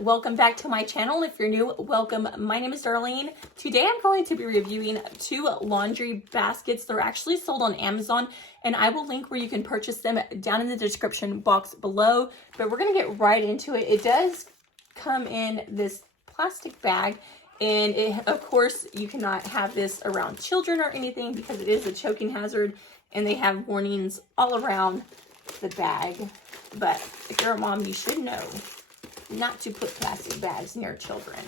welcome back to my channel. If you're new, welcome. My name is Darlene. Today I'm going to be reviewing 2 laundry baskets. They're actually sold on Amazon, and I will link where you can purchase them down in the description box below. But we're going to get right into it. It does come in this plastic bag, and of course you cannot have this around children or anything because it is a choking hazard, and they have warnings all around the bag. But if you're a mom, you should know not to put plastic bags near children.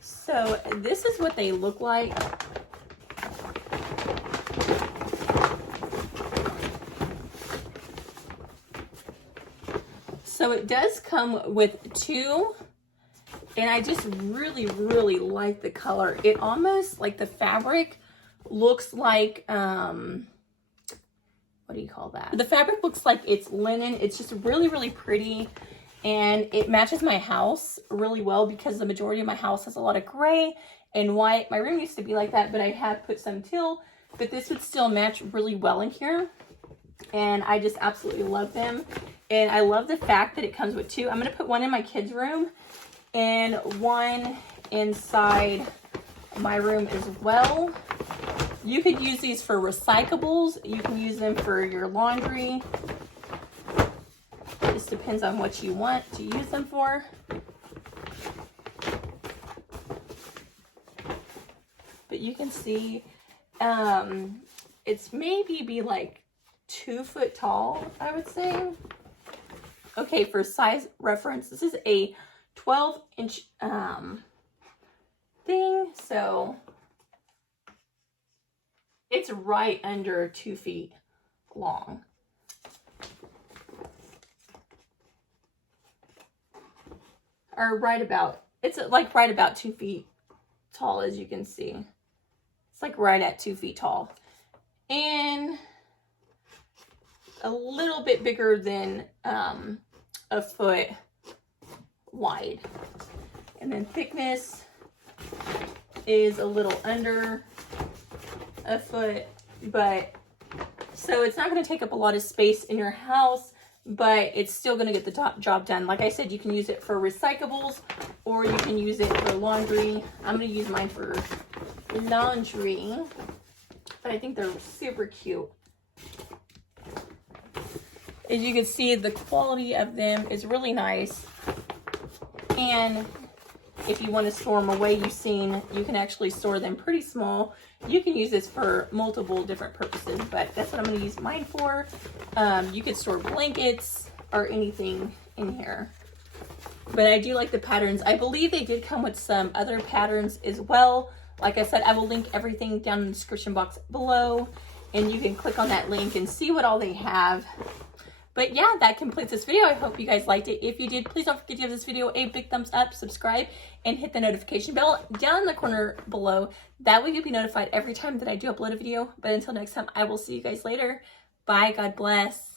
So this is what they look like. So it does come with 2, and I just really like the color. It almost, like, the fabric looks like what do you call that? The fabric looks like it's linen. It's just really pretty, and it matches my house really well because the majority of my house has a lot of gray and white. My room used to be like that, but I have put some teal, but this would still match really well in here, and I just absolutely love them. And I love the fact that it comes with 2. I'm going to put one in my kids' room and one inside my room as well. You could use these for recyclables. You can use them for your laundry. It just depends on what you want to use them for. But you can see it's maybe like 2 foot tall, I would say. Okay, for size reference, this is a 12-inch thing, so it's right under 2 feet long. Or right about, it's like right about 2 feet tall, as you can see. It's like right at 2 feet tall. And a little bit bigger than a foot wide. And then thickness is a little under a foot, but so it's not going to take up a lot of space in your house, but it's still going to get the job done. Like I said, you can use it for recyclables or you can use it for laundry. I'm going to use mine for laundry, but I think they're super cute. As you can see, the quality of them is really nice, and if you want to store them away, you've seen you can actually store them pretty small. You can use this for multiple different purposes, but that's what I'm going to use mine for. You could store blankets or anything in here. But I do like the patterns. I believe they did come with some other patterns as well. Like I said, I will link everything down in the description box below, and you can click on that link and see what all they have. But yeah, that completes this video. I hope you guys liked it. If you did, please don't forget to give this video a big thumbs up, subscribe, and hit the notification bell down in the corner below. That way you'll be notified every time that I do upload a video. But until next time, I will see you guys later. Bye. God bless.